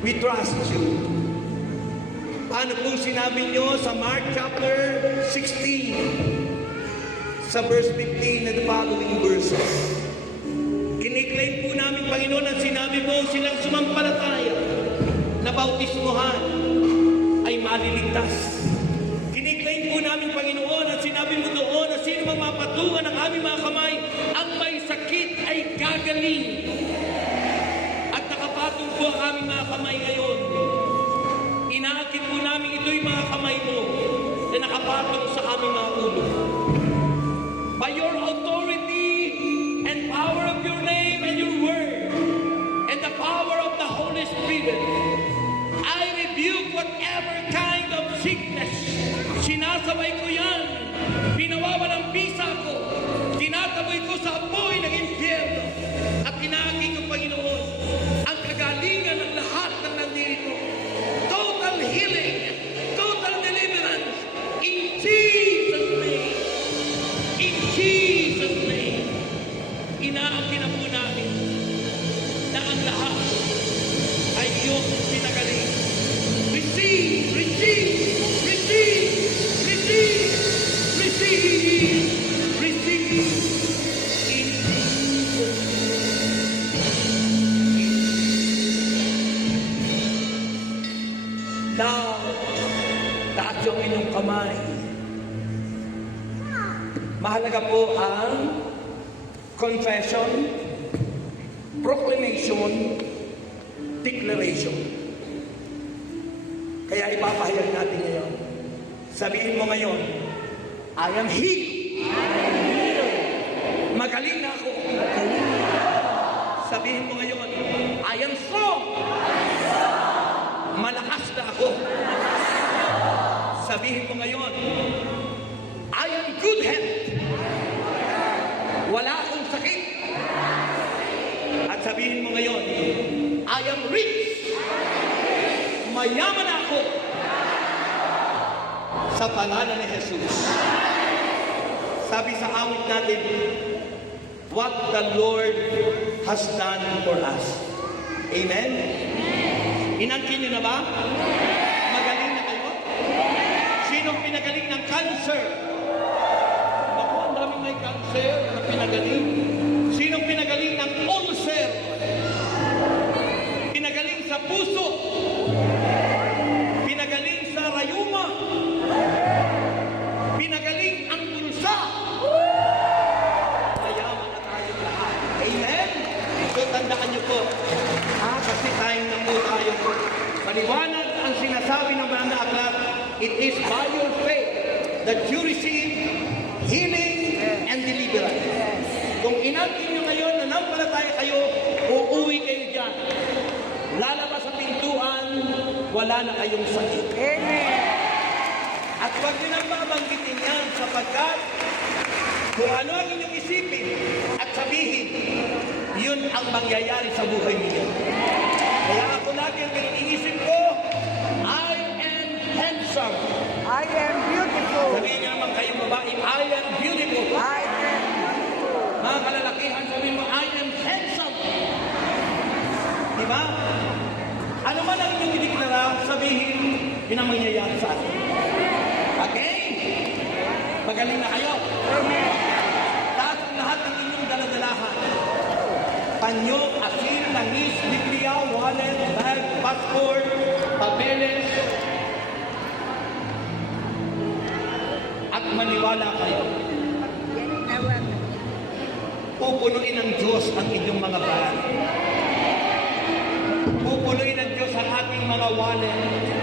We trust you. Paano po sinabi nyo sa Mark chapter 16, sa verse 15 and the following verses? Kiniklaim po namin, Panginoon, at sinabi mo silang sumampalataya na bautismuhan ay maliligtas. Kiniklaim po namin, Panginoon, at sinabi mo doon na sino mang mapatungan ng aming mga kamay, ang may sakit ay gagaling. At nakapatong po ang aming mga kamay ngayon. Inaakit po namin ito'y mga kamay mo na nakapatong sa aming mga ulo. By your authority and power of your name and your word and the power of the Holy Spirit, I rebuke whatever kind of sickness. Sinasabay ko yan. Pinawawalang bisa ko. Tinataboy ko sa apoy ng Now, taas yung inyong kamay. Mahalaga po ang confession, proclamation, declaration. Kaya ipapahayag natin ngayon. Sabihin mo ngayon, I am healed. Magaling na ako. Sabihin mo ngayon, I am strong. Malakas na ako. Sabihin mo ngayon, I am good health. Wala akong sakit. At sabihin mo ngayon, I am rich. Mayaman ako. Sa pangalan ni Jesus. Sabi sa awit natin, what the Lord has done for us. Amen? Inangkin niyo na ba? Magaling na kayo? Sinong pinagaling ng cancer? Ako, ang daming may cancer na pinagaling. Time na po tayo. Maliwanag ang sinasabi ng mga aklat. It is by your faith that you receive healing and deliverance. Kung inangkin nyo ngayon na nampalataya kayo, uuwi kayo dyan. Lalabas sa pintuan, wala na kayong sakit. At huwag nyo nang babanggitin yan sapagkat kung ano ang inyong isipin at sabihin, yun ang mangyayari sa buhay ninyo. Handsome. I am beautiful. Sabihin niyo naman kayong babae, I am beautiful. I am Mga kalalakihan, sabihin mo, I am handsome. Di ba? Ano man ang inyong ideklara, sabihin, yun ang mangyayari sa atin. Okay? Magaling na kayo. Lahat ang lahat ng inyong daladalahan. Panyo, asin, langis, Biblia, wallet, bag, passport, papeles, maniwala kayo. Pupunuin ng Diyos ang inyong mga bag. Pupunuin ng Diyos ang ating mga wallet.